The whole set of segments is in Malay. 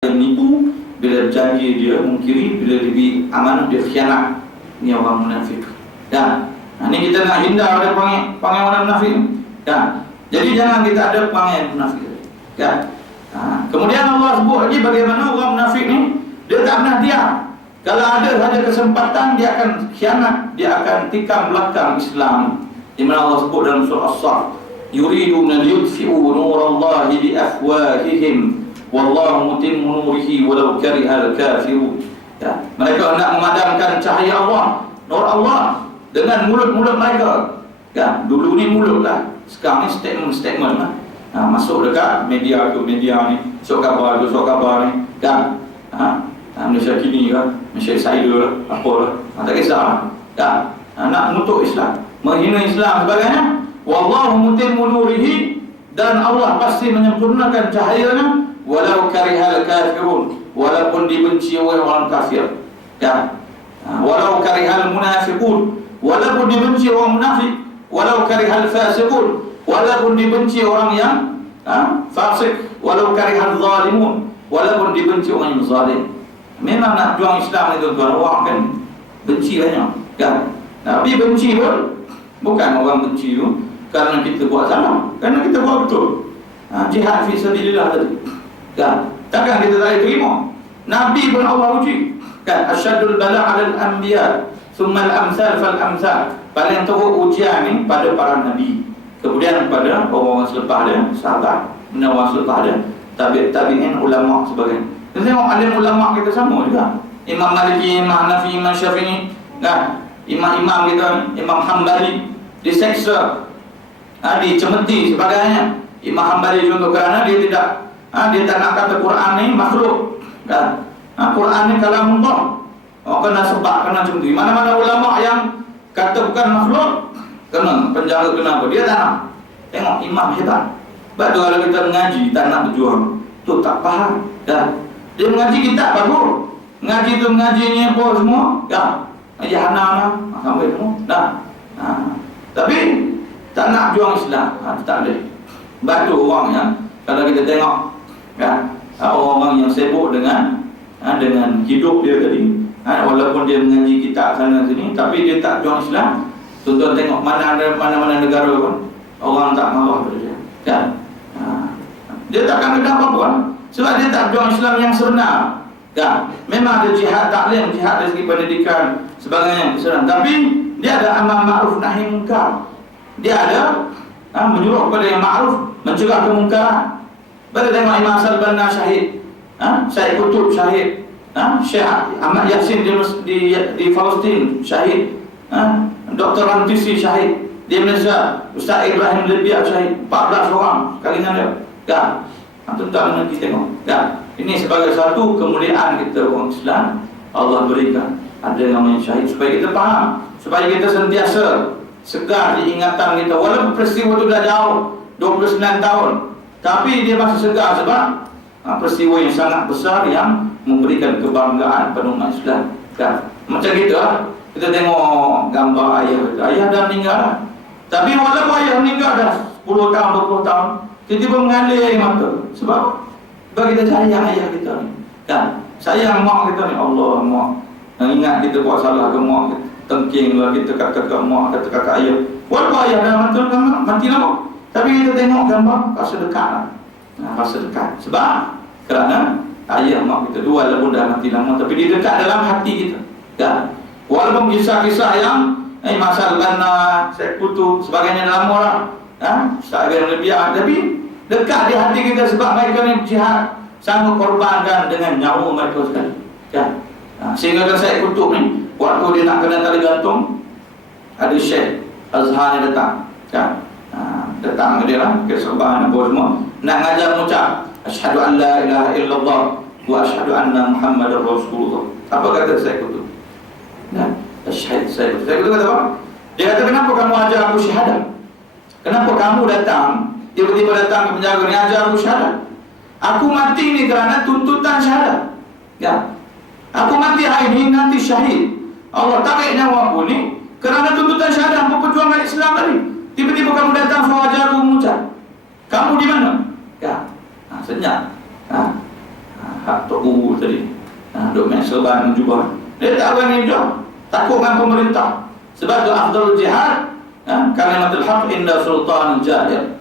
dia menipu, bila berjanji dia mungkiri, bila diberi amanah dia khianat. Ini orang munafik. Dan ini kita nak hindar ada panggil orang munafik. Dan jadi jangan kita ada panggil munafik. Kan? Kemudian Allah sebut lagi bagaimana orang munafik ni dia tak pernah diam. Kalau ada saja kesempatan dia akan khianat, dia akan tikam belakang Islam. Di mana Allah sebut dalam surah As-Saff, yuriduna liyutfi'u nurallahi biafwahihim wallahu mutimmu nurihi walau karihal kafirun. Ya, mereka hendak memadamkan cahaya Allah, nur Allah dengan mulut-mulut mereka. Ya, dulu ni mulut lah, sekarang ni statement lah. Masuk dekat media tu media ni, sok khabar tu sok khabar ni, kan? Malaysia kini kan, Malaysia Insider lah, apa lah, tak kisah lah, kan? Nak mengutuk Islam, menghina Islam sebagainya. Wallahu mutimmu nurihi, dan Allah pasti menyempurnakan cahayanya. Walau karihal kafirun, walaupun dibenci oleh orang kafir, ya. Walau karihal munafiqun, walaupun dibenci orang munafik. Walau karihal fasiqun, walaupun dibenci orang yang fasik. Walau karihal zalimun, walaupun dibenci orang yang zalim. Memang nak juang Islam itu tuan, orang kan benci banyak, kan? Tapi benci pun bukan orang benci tu kerana kita buat salah, kerana kita buat betul. Jihad fi sabilillah tadi, kan? Takkan kita tak terima. Nabi pun Allah uji, kan? Asyadul bala' 'alal anbiya, thumma al-amsal fal-amsal. Paling teruk ujian ni pada para nabi, kemudian pada orang-orang selepas dia, sahabat, orang selepas dia, tabi'in, ulama sebagainya. Kita tengok alim ulama kita sama juga. Imam Maliki, Imam Hanafi, Imam Syafi'i, kan? Imam-imam kita, Imam Hambali diseksa, dicemeti sebagainya. Imam Hambali contoh kerana dia tak nak kata Quran ni makhluk, kan? Quran ni kalamullah. Kena sebab, kena cemeti. Mana-mana ulama yang kata bukan makhluk, kena penjara, kenapa? Dia tak nak. Tengok imam hebat. Sebab tu kalau kita mengaji tak nak berjuang, tu tak faham, kan? Dia mengaji kitab bagus, mengaji tu mengajinya apa semua, kan? Jahannam sampai semua, dah. Tapi tak nak juang Islam, tak boleh. Sebab tu orang yang kalau kita tengok, kan, orang-orang yang sibuk dengan hidup dia tadi, walaupun dia mengaji kitab sana sini, tapi dia tak juang Islam. Tuan-tuan tengok mana-mana negara pun orang tak marah pada dia, kan? Dia takkan kena apa-apa sebab dia tak juang Islam yang sebenar, kan? Memang ada jihad taklim, jihad dari segi pendidikan sebagainya yang tapi dia ada amar ma'ruf nahi munkar. Dia ada menyuruh kepada yang ma'ruf, mencegah kemungkaran. Pada tengok Imam Salbanna syahid, Syekh Qutb syahid, Syekh Ahmad Yasin di Palestin syahid, Dr. Rantisi syahid di Malaysia, Ustaz Ibrahim Libya syahid, 14 orang kalingan dia, kan? Tuan-tuan nanti tengok, kan? Ini sebagai satu kemuliaan kita orang Islam, Allah berikan ada yang namanya syahid supaya kita faham, supaya kita sentiasa segar di ingatan kita. Walaupun peristiwa itu dah jauh 29 tahun, tapi dia masih segar sebab peristiwa yang sangat besar yang memberikan kebanggaan pada umat Islam, kan? Macam kita tengok gambar ayah dah meninggal, tapi walaupun ayah meninggal dah 10 tahun 20 tahun, tiba-tiba mengalir air mata. Sebab kita sayang ayah kita ni, kan? Sayang mak kita ni. Allah, mak ingat kita buat salah ke mak, tengking lah kita kata ke mak, kata kakak ayah. Walaupun ayah dah mati lama, tapi kita tengok gambar rasa dekat lah. Rasa dekat. Sebab kerana ayah mak kita dua walaupun dah mati lama, tapi dia dekat dalam hati kita, kan? Walaupun kisah-kisah yang Masal Banna, Syekh Qutb sebagainya lama lah, Ustaz Ibrahim Libya, tapi dekat di hati kita sebab mereka ni jihad, sanggup korbankan dengan nyawa mereka sekali, kan? Sehingga kan Syekh Qutb ni waktu dia nak kena tali gantung, ada Syekh Azhar yang datang, kan? Datang ke dia lah, ke Sabah apa semua, nak ngajar mengucap asyhadu an la ilaha illallah wa asyhadu anna Muhammadar Rasulullah. Apa kata Syekh Qutb? Syekh Qutb kata apa? Dia kata, kenapa kamu ajar aku syahadat? Kenapa kamu datang, tiba-tiba datang ke penjaga ni ajar aku syahadat? Aku mati ni kerana tuntutan syahadat, ya. Aku mati hari ini nanti syahid. Allah tarik nyawa aku ni kerana tuntutan syahadat, memperjuangkan Islam tadi. Tiba-tiba kamu datang suruh ajar aku mengucap. Kamu di mana? Ya. Senyap. hak Tok tadi, duk main serban jubah. Dia tak berani jawab, takut dengan pemerintah. Sebab tu afdalul jihad, kalimatul haq inda sultan jahil.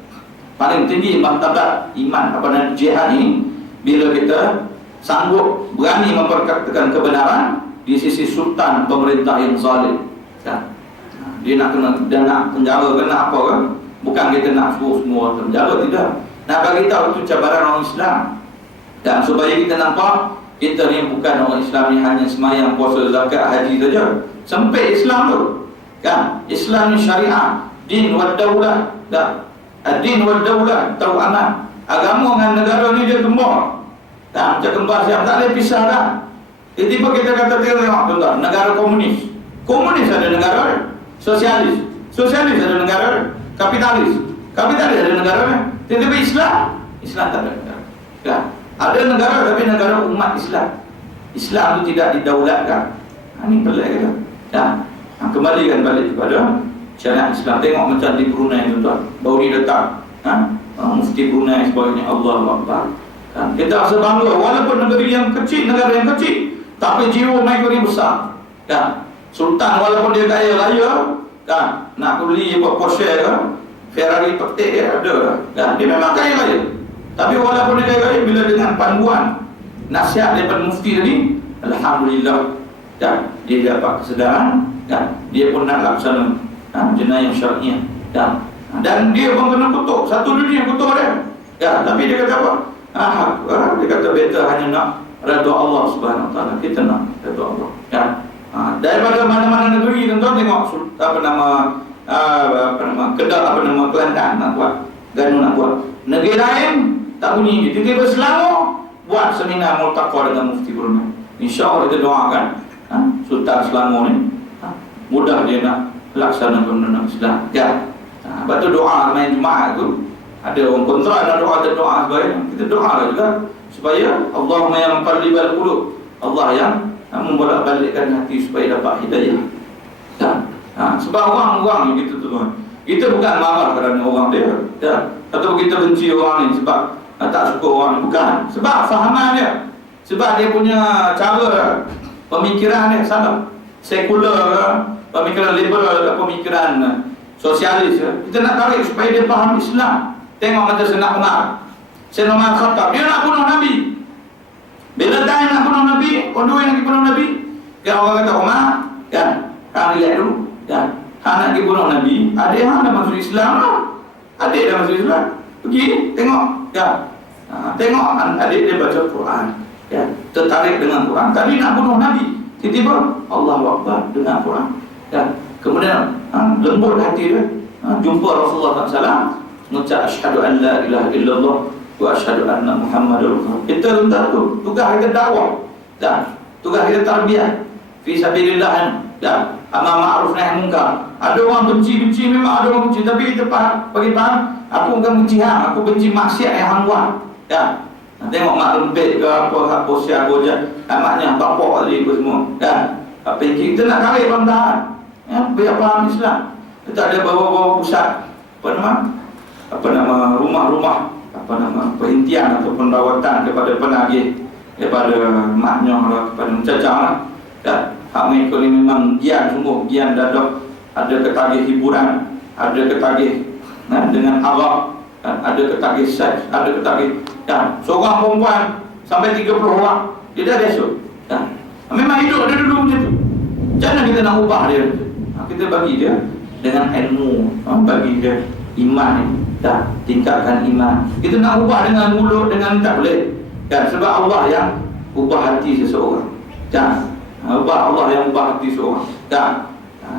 Paling tinggi martabat iman jihad ini bila kita sanggup berani memperkatakan kebenaran di sisi sultan pemerintah yang zalim. Dia nak penjara kena apa kan? Bukan kita nak suruh semua penjara, tidak. Nak bagi tahu itu cabaran orang Islam. Dan supaya kita nampak kita ni bukan orang Islam ni hanya semayang, puasa, zakat, haji saja. Sempit Islam tu. Kan? Islam ni syariah, din wal daulah. Ad-din wal daulah, tahu anak. Agama dengan negara ni dia kembar. Macam kembar siap, tak boleh pisah dah. Tiba-tiba kita kata tengok tuan, negara komunis. Komunis ada negara dia. Sosialis. Sosialis ada negara dia. Kapitalis. Kapitalis ada negara dia. Tiba-tiba Islam. Islam tak ada negara. Kan? Ada negara tapi negara umat Islam. Islam itu tidak didaulatkan. Ini pelik kita. Kembalikan balik kepada syariat Islam. Tengok macam di Brunei tuan. Baru ni datang Mufti Brunei sebagainya. Allahu Akbar. Kita rasa bangga walaupun negeri yang kecil, negara yang kecil, tapi jiwa mereka ni besar. Sultan walaupun dia kaya raya, nak beli Porsche ke, Ferrari petik dia ada. Dia memang kaya raya. Tapi walaupun dia kaya raya, bila dengan panduan nasihat daripada mufti tadi, alhamdulillah, dia dapat kesedaran, dia pun nak laksana jenayah syariah. Dan dia pun kena kutuk, satu dunia kutuk dia. Tapi dia kata apa? Dia kata better hanya nak redha Allah Subhanahu Wa Taala. Kita nak redha Allah. Daripada mana-mana negeri tuan-tuan tengok Kelantan nak buat, Ganu nak buat. Negeri lain tak bunyi. Tiba-tiba Selangor buat seminar multaqah dengan Mufti Brunei. Insya-Allah kita doakan Sultan Selangor ni mudah dia nak laksanakan undang-undang Islam. Lepas tu doa main jemaah tu. Ada orang kontra dan doa sebagainya. Kita doa juga supaya Allahumma ya muqallibal qulub, Allah yang membolak-balikkan hati supaya dapat hidayah. Sebab orang-orang ni gitu tuan. Kita bukan marah kerana orang dia, atau kita benci orang ni sebab tak suka orang ni, bukan. Sebab fahaman dia, sebab dia punya cara pemikiran dia salah. Sekular, pemikiran liberal, pemikiran sosialis. Kita nak tarik supaya dia faham Islam. Tengok macam Sayyidina Umar. Sayyidina Umar Khattab, dia nak bunuh Nabi. Bila tanya nak bunuh Nabi, orang dua yang nak bunuh Nabi, orang kata Umar, relax dulu. Nak pergi bunuh Nabi, adik dah masuk Islam lah. Adik dah masuk Islam. Pergi, tengok. Tengok adik dia baca Quran. Tertarik dengan Quran. Tadi nak bunuh Nabi. Tiba-tiba Allahu Akbar dengan Quran. Kemudian lembut hati dia. Jumpa Rasulullah SAW. Mengucap asyhadu an la ilaha illallah wa asyhadu anna Muhammadar Rasulullah. Kita rendah tu, tugas kita dakwah. Tugas kita tarbiyah fi sabilillah. Amar ma'ruf nahi munkar. Ada orang benci memang ada orang benci, tapi kita bagi faham, aku bukan benci hang, aku benci maksiat yang hang buat. Tengok mak lembik ke apa siap gojek, maknya bapak tadi apa semua. Apa yang kita nak tarik perlahan. Biar faham Islam. Kita ada bawa-bawa pusat rumah-rumah perhentian atau perawatan kepada penagih, kepada maknya, kepada mencacah. Hak mereka ni memang gian sungguh, gian dadah. Ada ketagih hiburan, ada ketagih dengan arak, ada ketagih seks, ada ketagih seorang perempuan sampai 30 orang dia dah esok. Memang hidup dia dulu macam tu. Macam mana kita nak ubah dia? Kita bagi dia dengan ilmu, bagi dia iman ni. Tingkatkan iman. Kita nak ubah dengan mulut, dengan tak boleh. Sebab Allah yang ubah hati seseorang. Allah yang ubah hati seseorang.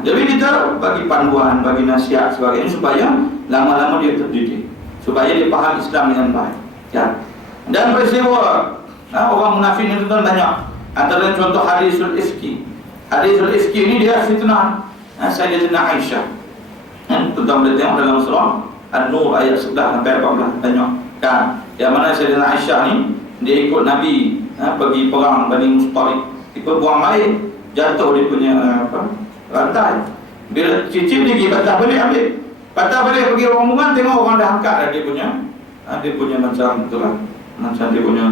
Jadi kita bagi panduan, bagi nasihat sebagainya supaya lama-lama dia terdidik, supaya dia faham Islam dengan baik. Dan peristiwa orang munafik ni tuan banyak. Antara contoh hadisul ifki. Hadisul ifki ni dia fitnah Sayyidatina Aisyah. Tuan boleh tengok dalam surah An-Nur ayat 11 sampai 18 banyak. Yang mana Sayyidatina Aisyah ni dia ikut Nabi pergi perang Bani Mustalik. Tiba buang air, jatuh dia punya rantai. Bila cicip dia pergi patah balik ambil. Patah balik pergi rombongan, tengok orang dah angkat dah dia punya macam itulah. Macam dia punya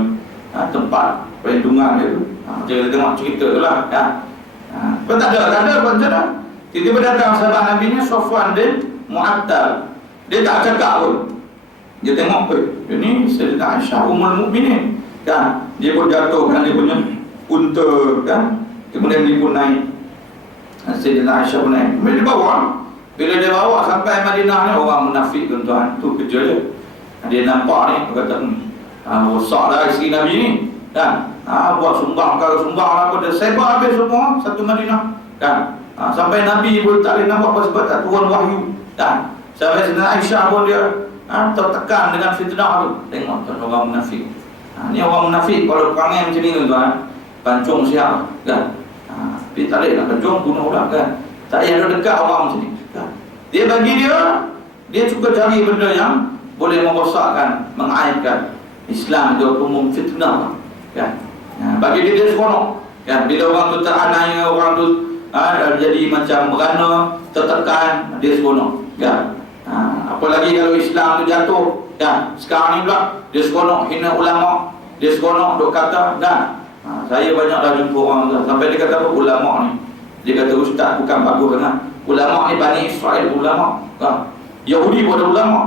tempat perlindungan dia tu. Macam kita tengok cerita tu lah. Tak ada macam mana. Tiba-tiba datang sahabat Nabi ni Safwan bin Mu'attal. Dia tak cakap pun. Dia tengok, ini Sayyidah Aisyah Ummul Mukminin. Kan? Dia pun jatuhkan dia punya unta kan. Kemudian dia pun naik. Sayyidah Aisyah pun naik. Bila dia bawa sampai Madinah ni, orang munafik tuan-tuan. Tu kerja dia. Dia nampak ni, dia kata, rosaklah isteri Nabi ni. Kan? Buat sumbang lah pun dia sebar habis semua satu Madinah. Kan? Sampai Nabi pun tak boleh nampak apa sebab tak turun wahyu. Kan? Sampai Sayyidah Aisyah pun dia tertekan dengan fitnah tu. Tengok tuan orang munafik. Ni orang munafik kalau perangai macam ni tuan, pancung siap kan. Tapi tak boleh nak pancung bunuh orang kan. Tak payah dekat orang macam ni kan? Dia bagi dia suka cari benda yang boleh merosakkan, mengaibkan Islam itu, memfitnah kan. Bagi dia seronok kan. Bila orang tu teraniaya, orang tu jadi macam merana, tertekan, dia seronok kan. Apalagi kalau Islam tu jatuh kan. Sekarang ni pula dia seronok hina ulama, dia seronok duk kata kan. Saya banyak dah jumpa orang tu, sampai dia kata apa ulama ni. Dia kata ustaz bukan bagus kan. Ulama ni Bani Israel ulama kan. Yahudi pun ada ulama.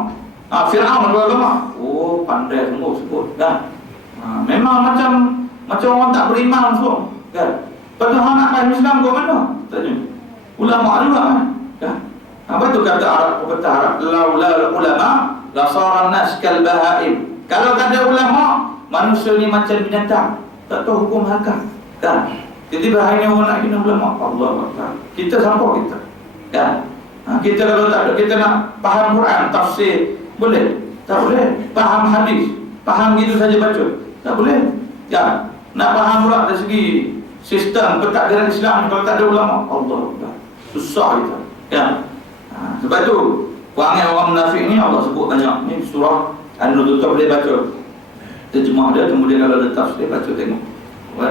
Fir'aun ada ulama. Oh pandai semua sebut kan. Memang macam orang tak beriman semua kan. Padahal nak kain Islam ke mana? Tanya. Ulama juga kan. Apa tu kata Arab? Laula ulama la sara an-nas kal bahaim. Kalau tak ada ulama, manusia ni macam binatang, tak tahu hukum hakam kan. Jadi bahaya orang nak kena ulama. Allah Akbar. Kita siapa kita? Kan? Kita kalau tak ada, kita nak faham Quran, tafsir, boleh? Tak boleh. Faham hadis, faham gitu saja baca, tak boleh. Ya, nak faham pula dari segi sistem pentadbiran Islam kalau tak ada ulama, Allah Akbar. Susah kita. Ya. Sebab tu perangai orang munafik ni Allah sebut banyak. Ni surah An-Nur tu boleh baca terjemah dia, kemudian kalau ada tafsir baca tengok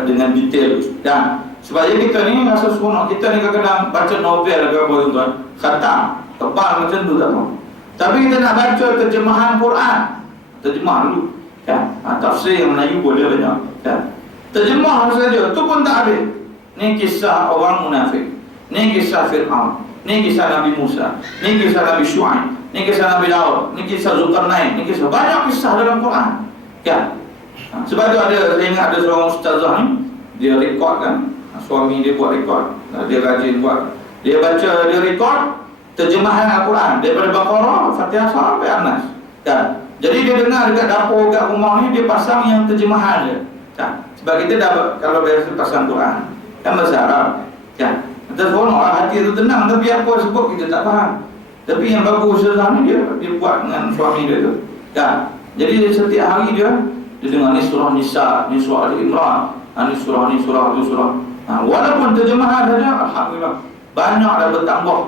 dengan detail. Dan supaya kita ni rasa seronok. Kita ni kadang-kadang baca novel ke apa tuan, khatam tebal macam tu tak mau. Tapi kita nak baca terjemahan Quran, terjemah dulu kan. Tafsir yang Melayu boleh banyak kan. Terjemah saja tu pun tak habis. Ni kisah orang munafik, ni kisah Fir'aun, ni kisah Nabi Musa, ni kisah Nabi Syuaib, ni kisah Nabi Daud, ni kisah Zulkarnain, ni kisah banyak kisah dalam Quran kan. Sebab tu saya ingat ada seorang ustazah ni, dia rekod kan, suami dia buat rekod, dia rajin buat, dia baca, dia rekod terjemahan Al-Quran daripada Baqarah, Fatihah sampai An-Nas kan. Jadi dia dengar dekat dapur, dekat rumah ni, dia pasang yang terjemahan dia kan. Sebab kita dah kalau biasa pasang Quran kan bahasa Arab kan. Kita seronok hati tu tenang, tapi apa sebut kita tak faham. Tapi yang bagus ustazah ni dia buat dengan suami dia tu kan. Jadi setiap hari dia dengar ni surah Nisa, ni surah Al-Imran, ni surah, tu surah. Walaupun terjemahan saja, alhamdulillah banyak dah bertambah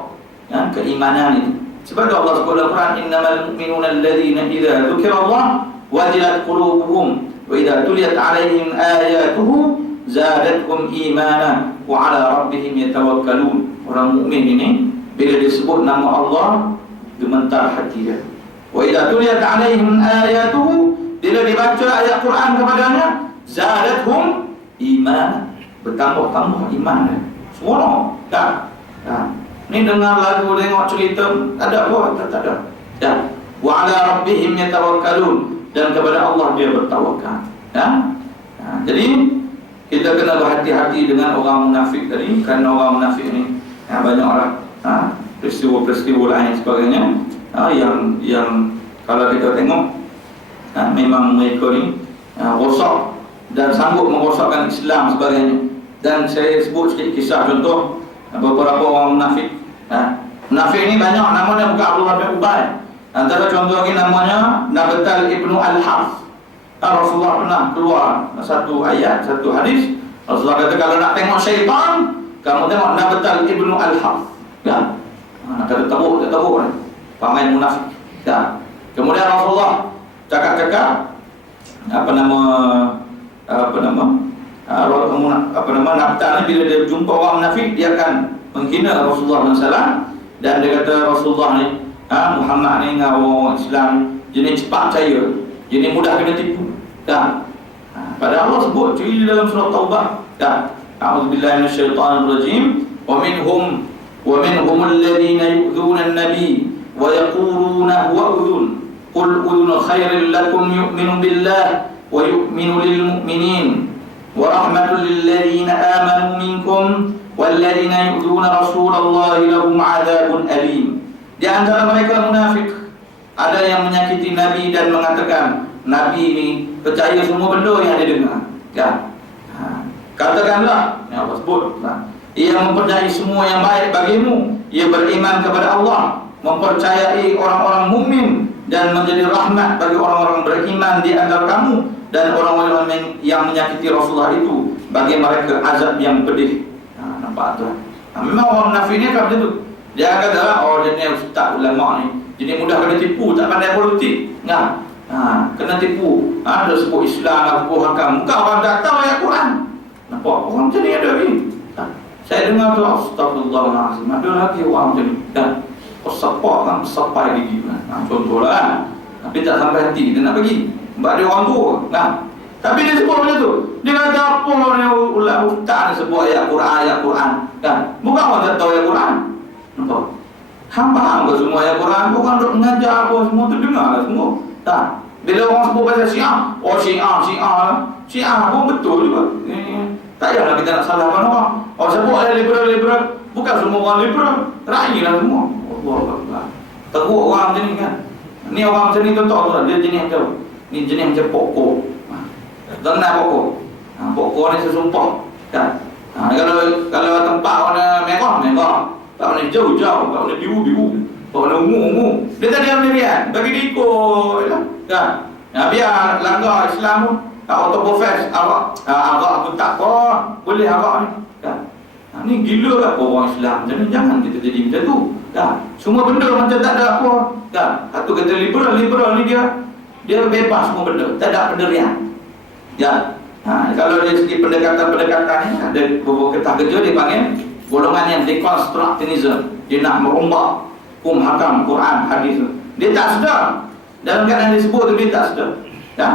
kan, keimanan itu. Sebab tu Allah sebut dalam Quran, innamal mu'minuna alladhina idza dzukirallah wajilat qulubuhum wa idza tuliyat 'alaihim ayatuhu zadatuhum imana wa 'ala rabbihim yatawakkalun. Orang mukmin ini bila disebut nama Allah gemetar hati dia. Wa idza tuliyat 'alaihim ayatuhu, bila dibaca ayat Quran kepadanya, zadatuhum imana, bertambah-tambah iman. Semua kan. Ni dengar lagu, tengok cerita, ada apa? Tak ada. Ya. Wa 'ala rabbihim yatawakkalun, dan kepada Allah dia bertawakal. Ya. Jadi kita kena berhati-hati dengan orang munafik tadi, kerana orang munafik ni banyak orang peristiwa-peristiwa lain sebagainya yang kalau kita tengok memang mereka ni rosak dan sanggup merosakkan Islam sebagainya. Dan saya sebut sikit kisah contoh beberapa orang munafik. Munafik ni banyak, namanya bukan Abdullah bin Ubay. Antara contoh lagi namanya Nabatal Ibnu Al-Harf. Rasulullah pernah keluar satu ayat, satu hadis. Rasulullah kata kalau nak tengok syaitan, kamu tengok Nabatal Ibnu Al-Harf. Ya. Kata teruk, pamangan munafik. Ya. Kemudian Rasulullah cakap-cakap Nabtal ni bila dia jumpa orang munafik, dia akan menghina Rasulullah SAW. Dan dia kata Rasulullah ni Muhammad ni dengan orang Islam jenis cepat percaya, jenis mudah kena tipu kan. Padahal Allah sebut ciri dalam surah Taubah. Ya. A'udzubillahi minasyaitonir rajim. Wa minhum alladhina yu'dzuna an-nabiy wa yaquluna huwa udhun. Qul udhun khairil lakum yu'minu billah wa yu'minu lil mu'minin wa rahmatul lil ladzina amanu minkum wal ladzina yu'dzuna rasulallahi lahum 'adzabun alim. Di antara mereka munafik ada yang menyakiti Nabi dan mengatakan Nabi ini percaya semua benda yang dia dengar. Ya. Katakanlah, ya Allah sebut, ia mempercayai semua yang baik bagimu. Ia beriman kepada Allah, mempercayai orang-orang mukmin dan menjadi rahmat bagi orang-orang beriman di antara kamu, dan orang-orang yang menyakiti Rasulullah itu bagi mereka azab yang pedih. Nampak tu? Memang orang munafik ni akan macam tu. Dia akan kata, oh dia ni ustaz ulama ni, jadi mudah kena tipu, tak pandai politik. Kena tipu. Dia sebut Islam, sebut hakam. Bukan orang tak tahu ayat Quran. Nampak? Orang macam ni ada ni. Saya dengar tu, astagfirullahaladzim, ada lagi orang macam ni. Dan sepak kan, sepai gigi. Contohlah. Tapi tak sampai hati, kita nak bagi. Sebab dia orang tua. Tapi dia sebut macam tu. Dia kata apa ni ustaz ni sebut ayat Quran. Bukan orang tak tahu ayat Quran. Nampak? Hamba ke semua ayat Quran. Bukan duk mengajar apa semua tu, dengar lah semua. Bila orang sebut pasal Syiah, oh Syiah pun betul juga. Tak payahlah kita nak salahkan orang. Orang sebut ada liberal, bukan semua orang liberal. Raihlah semua. Allah. Teruk orang macam ni kan. Ni orang macam ni contoh tu, dia jenis macam ni, jenis macam pokok. Dengar pokok. Pokok ni sesumpah kan. Kalau tempat warna merah, warna hijau, warna biru, warna ungu. Dia tak ada pendirian, bagi dia ikut kan. Biar langgar Islam tu, autoprofes agak aku tak apa, boleh agak ni kan. Ni gila lah orang Islam. Jadi jangan kita jadi macam tu kan. Semua benda macam tak ada apa kan. Satu kata liberal ni dia bebas semua benda, tak ada pendirian. Ya. Kalau dari segi pendekatan ni ada beberapa ketah kerja dia panggil golongan yang deconstructionism. Dia nak merombak hukum, hakam, Quran, hadis. Dia tak sedar. Dalam keadaan disebut tu dia tak sedar. Ya.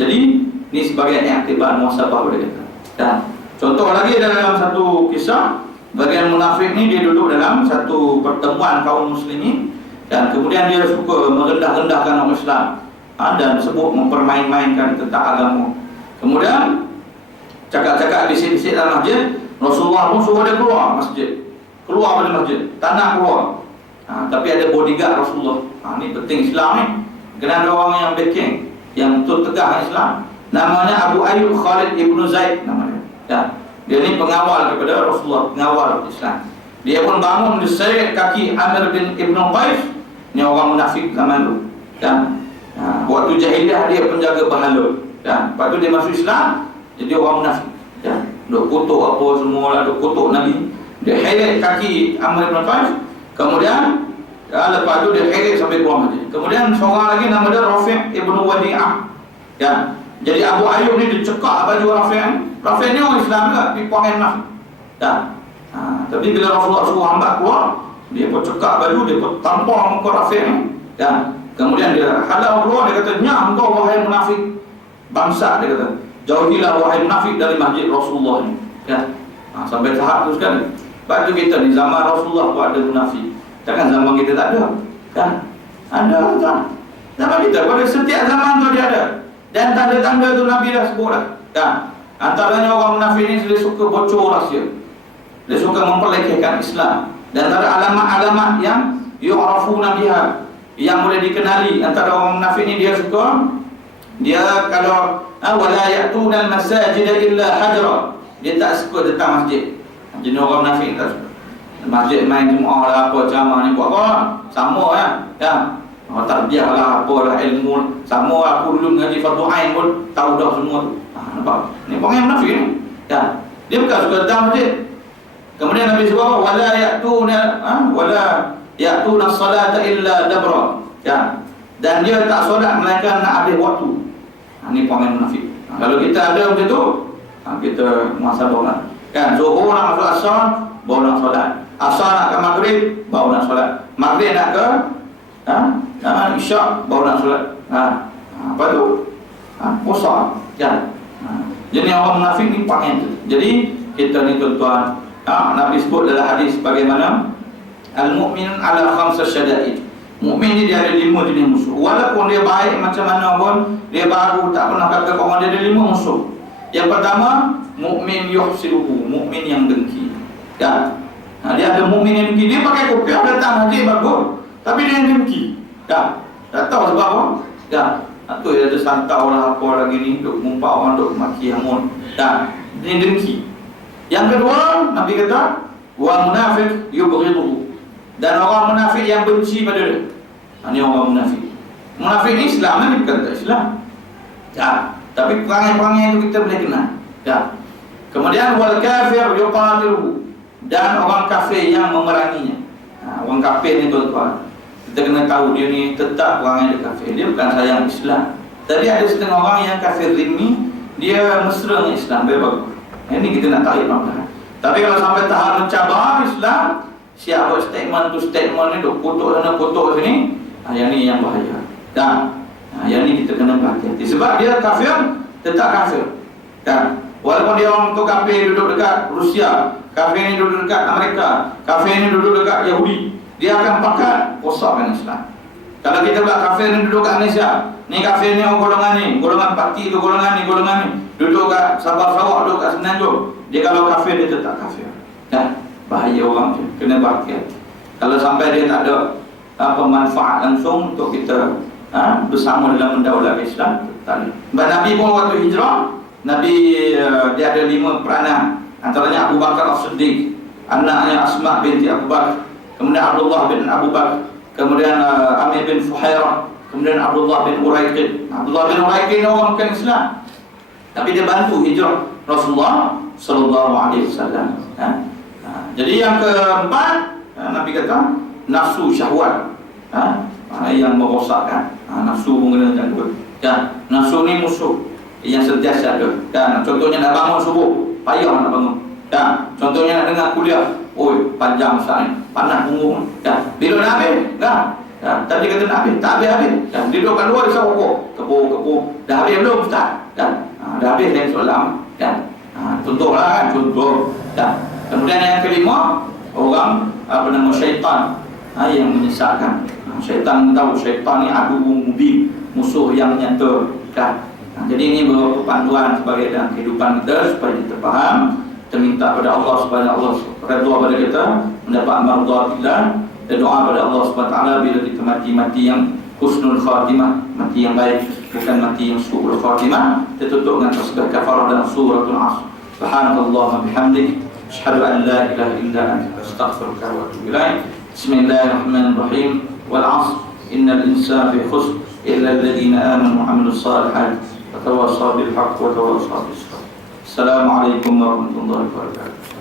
Jadi ni sebagai iktibar muhasabah boleh kata. Dan contoh lagi dalam satu kisah, bagian munafik ni dia duduk dalam satu pertemuan kaum muslimin dan kemudian dia suka merendah-rendahkan orang Islam. Dan sebut mempermain-mainkan tentang agama. Kemudian cakap-cakap bisik-bisik dalam masjid. Rasulullah pun suruh dia keluar masjid, keluar dari masjid, tak nak keluar. Tapi ada bodyguard Rasulullah. Ni penting Islam ni. Kena ada orang yang backing, yang betul tegak Islam. Namanya Abu Ayyub Khalid ibn Zaid namanya. Dia ni pengawal kepada Rasulullah, pengawal Islam. Dia pun bangun diseret kaki Amir bin Ibn Qais. Ni orang munafik zaman tu. Waktu jahiliah dia penjaga berhala. Lepas tu dia masuk Islam, jadi orang munafik. Duk kutuk apa semua lah, duk kutuk Nabi. Dia heret kaki Amr bin Qais. Kemudian lepas tu dia heret sampai keluar masjid. Kemudian seorang lagi nama dia Rafi' ibn Wadi'ah. Jadi Abu Ayyub ni dia cekak baju Rafi' ni. Rafi' ni orang Islam juga, tapi perangai munafik. Tapi bila Rasulullah suruh hamba keluar, dia pun cekak baju, dia pun tampar muka Rafi' ni. Kemudian dia halau keluar, dia kata, "Nyam kau wahai munafik bangsa," dia kata. "Jauhilah wahai munafik dari masjid Rasulullah ni." Sampai tahap tu sekali. Lepas tu kita ni zaman Rasulullah pun ada munafik. Takkan zaman kita tak ada? Ada tak? Zaman kita pada setiap zaman tu dia ada. Dan tanda-tanda tu Nabi dah sebut dah. Antaranya orang munafik ni dia suka bocor rahsia. Dia suka memperlekehkan Islam. Dan antara alamat-alamat yang yu'rafuna biha, yang boleh dikenali antara orang munafik ni, dia suka, dia kalau wala ya'tuna al-masajid illa hajra, dia tak suka datang masjid. Jenis orang munafik tak suka masjid, main Jumaat lah apa ceramah ni buat apa, sama tarbiyah lah apa lah, ilmu sama. Aku dulu ngaji Fardu Ain pun tahu dah semua tu. Nampak ni orang yang munafik ni. Dia bukan suka datang masjid. Kemudian Nabi sebut apa, wala ya'tuna as-salata illa dabra. Dan dia tak solat melainkan nak habis waktu. Ini perangai munafik. Kalau kita ada macam tu, kita muhasabah lah. Zuhur nak masuk asar, baru nak solat. Asar nak ke maghrib, baru nak solat. Maghrib nak ke isyak, baru nak solat. Apa tu? Puasa. Jadi orang munafik ni panggil tu. Jadi kita ni tuan-tuan, Nabi sebut dalam hadis bagaimana al-mu'min ala khamsa syada'id. Mukmin ni dia ada 5 jenis musuh. Walaupun dia baik macam mana pun, dia baru tak pernah kata orang dia ada 5 musuh. Yang pertama, mukmin yuhsiruhu, mukmin yang dengki. Dia ada mukmin yang dengki. Dia pakai kopiah datang haji bagus, tapi dia yang dengki. Tak tahu sebab apa. Tu dia ada santau lah apa lagi ni, duk mumpak orang, duk maki hamun. Dia dengki. Yang kedua, Nabi kata, wa munafiq yubghiduhu. Dan orang munafik yang benci pada dia. Ini orang munafik. Munafik ni Islam ni bukan tak Islam. Tapi perangai-perangai itu kita boleh kenal. Kemudian wal kafir yuqatiluhu. Dan orang kafir yang memeranginya. Orang kafir ni tuan-tuan, kita kena tahu dia ni tetap perangai dia kafir. Dia bukan sayang Islam. Tadi ada setengah orang yang kafir zimmi, dia mesra dengan Islam, dia bagus. Ini kita nak tarik pelan-pelan. Tapi kalau sampai tahap mencabar Islam, siapa statement tu statement ni, duk kutuk sana kutuk sini, yang ni yang bahaya. Yang ni kita kena berhati-hati. Sebab dia kafir, tetap kafir. Walaupun dia orang tu kafir duduk dekat Rusia, kafir ni duduk dekat Amerika, kafir ni duduk dekat Yahudi, dia akan pakat rosakkan Islam. Kalau kita pula kafir ni duduk kat Malaysia, ni kafir ni golongan ni, golongan parti tu golongan ni, duduk kat Sabah Sarawak, duduk kat Semenanjung, dia kalau kafir dia tetap kafir. Bahaya orang tu, kena berhati-hati. Kalau sampai dia tak ada manfaat langsung untuk kita bersama dalam mendaulat Islam, tak boleh. Sebab Nabi pun waktu hijrah, Nabi dia ada 5 peranan. Antaranya Abu Bakar As-Siddiq, anaknya Asma binti Abu Bakar, kemudian Abdullah bin Abu Bakar, kemudian Amir bin Fuhairah, kemudian Abdullah bin Uraiqid. Abdullah bin Uraiqid orang bukan Islam, tapi dia bantu hijrah Rasulullah sallallahu alaihi wasallam. Jadi yang keempat, Nabi kata nafsu syahwat, yang merosakkan. Nafsu mengenai janggut. Nafsu ni musuh yang sentiasa ada. Contohnya nak bangun subuh, payah nak bangun. Contohnya nak dengar kuliah, panjang Ustaz ni, panas punggung. Bila nak habis? Tadi kata nak habis, tak habis. Dia duduk kat luar, dia rokok, kepuk. Dah habis belum Ustaz? Dah habis lain soalan. Contohlah kan, contoh. Kemudian yang kelima, orang syaitan yang menyesatkan. Syaitan tahu, syaitan ni adu mubin, musuh yang nyata. Jadi ini beberapa panduan sebagai dalam kehidupan kita supaya kita faham. Kita minta pada Allah supaya Allah redha pada kita, mendapat mardatillah. Kita doa pada Allah SWT bila kita mati yang husnul khatimah, mati yang baik, bukan mati yang su'ul khatimah. Kita tutup dengan tasbih kafarah dalam suratul Asr. Subhanallah bihamdik, asyhadu an la ilaha illa anta, astaghfiruka wa atubu ilaik. Bismillahirrahmanirrahim. Wal 'asr, innal insana fi khusr illa alladhina amanu wa 'amilus shalihat wa tawassaw bil haqq wa tawassaw bis sabr. Assalamualaikum warahmatullahi wabarakatuh.